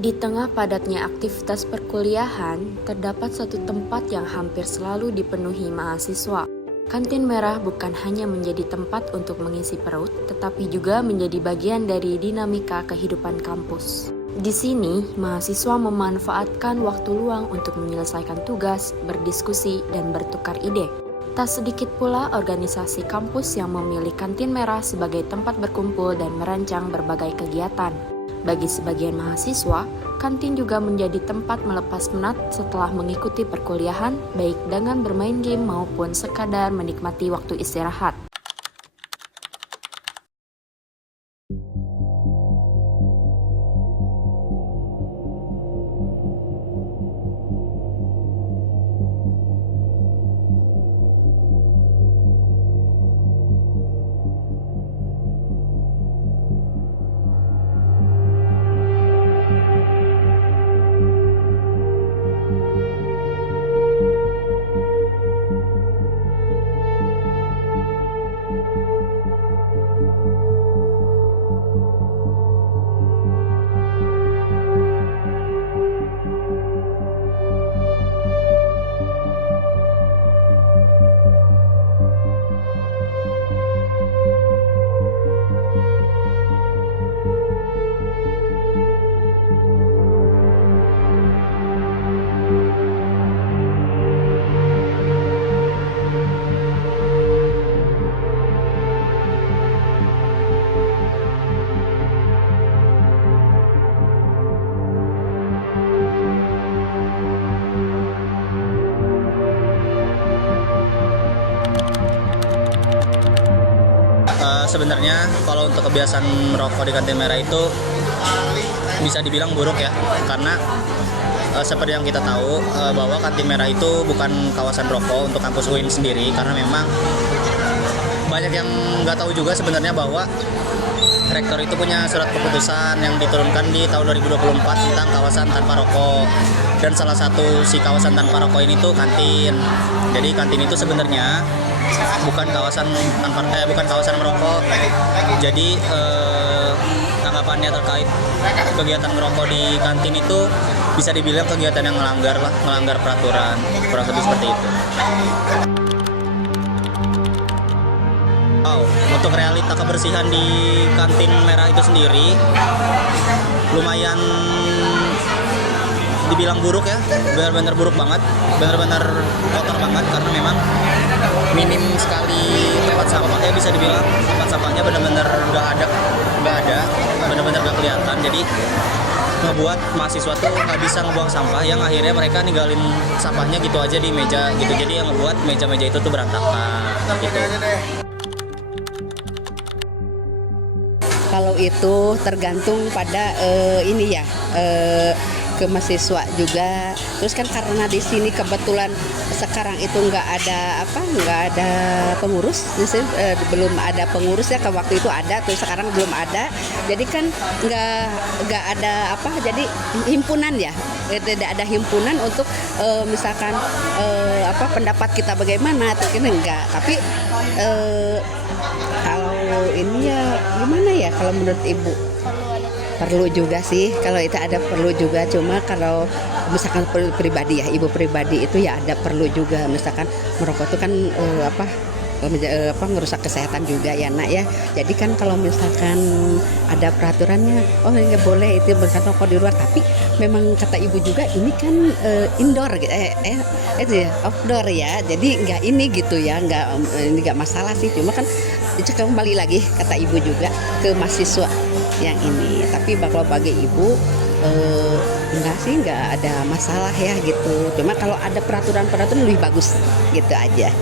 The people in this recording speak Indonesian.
Di tengah padatnya aktivitas perkuliahan, terdapat satu tempat yang hampir selalu dipenuhi mahasiswa. Kantin Merah bukan hanya menjadi tempat untuk mengisi perut, tetapi juga menjadi bagian dari dinamika kehidupan kampus. Di sini, mahasiswa memanfaatkan waktu luang untuk menyelesaikan tugas, berdiskusi, dan bertukar ide. Tak sedikit pula organisasi kampus yang memilih Kantin Merah sebagai tempat berkumpul dan merancang berbagai kegiatan. Bagi sebagian mahasiswa, kantin juga menjadi tempat melepas penat setelah mengikuti perkuliahan, baik dengan bermain game maupun sekadar menikmati waktu istirahat. Sebenarnya kalau untuk kebiasaan merokok di Kantin Merah itu bisa dibilang buruk ya, karena seperti yang kita tahu bahwa Kantin Merah itu bukan kawasan rokok untuk kampus UIN sendiri, karena memang banyak yang nggak tahu juga sebenarnya bahwa rektor itu punya surat keputusan yang diturunkan di tahun 2024 tentang kawasan tanpa rokok, dan salah satu si kawasan tanpa rokok ini tuh kantin. Jadi kantin itu sebenarnya bukan kawasan merokok. Jadi tanggapannya terkait kegiatan merokok di kantin itu bisa dibilang kegiatan yang melanggar peraturan, kurang lebih seperti itu. Untuk realita kebersihan di Kantin Merah itu sendiri lumayan dibilang buruk ya, benar-benar buruk banget, benar-benar kotor banget, karena memang minim sekali tempat sampahnya. Bisa dibilang tempat sampahnya benar-benar nggak ada, benar-benar nggak kelihatan. Jadi ngebuat mahasiswa tuh nggak bisa ngebuang sampah, yang akhirnya mereka ninggalin sampahnya gitu aja di meja gitu. Jadi yang ngebuat meja-meja itu tuh berantakan gitu. Kalau itu tergantung pada ini ya, ke mahasiswa juga. Terus kan karena di sini kebetulan sekarang itu nggak ada pengurus, belum ada pengurus ya. Ke waktu itu ada, terus sekarang belum ada. Jadi kan nggak ada jadi himpunan ya. Tidak ada himpunan untuk misalkan pendapat kita bagaimana, atau enggak. Tapi kalau ini ya gimana ya, kalau menurut Ibu? Perlu juga sih, kalau itu ada perlu juga. Cuma kalau misalkan pribadi ya, Ibu pribadi itu ya ada perlu juga. Misalkan merokok itu kan ngerusak kesehatan juga ya nak ya. Jadi kan kalau misalkan ada peraturannya, oh nggak boleh itu merokok di luar. Tapi memang kata Ibu juga ini kan indoor, itu ya outdoor ya. Jadi nggak ini gitu ya, nggak masalah sih. Cuma kan itu kembali lagi kata Ibu juga ke mahasiswa yang ini. Tapi kalau bagi Ibu nggak ada masalah ya gitu. Cuma kalau ada peraturan lebih bagus gitu aja.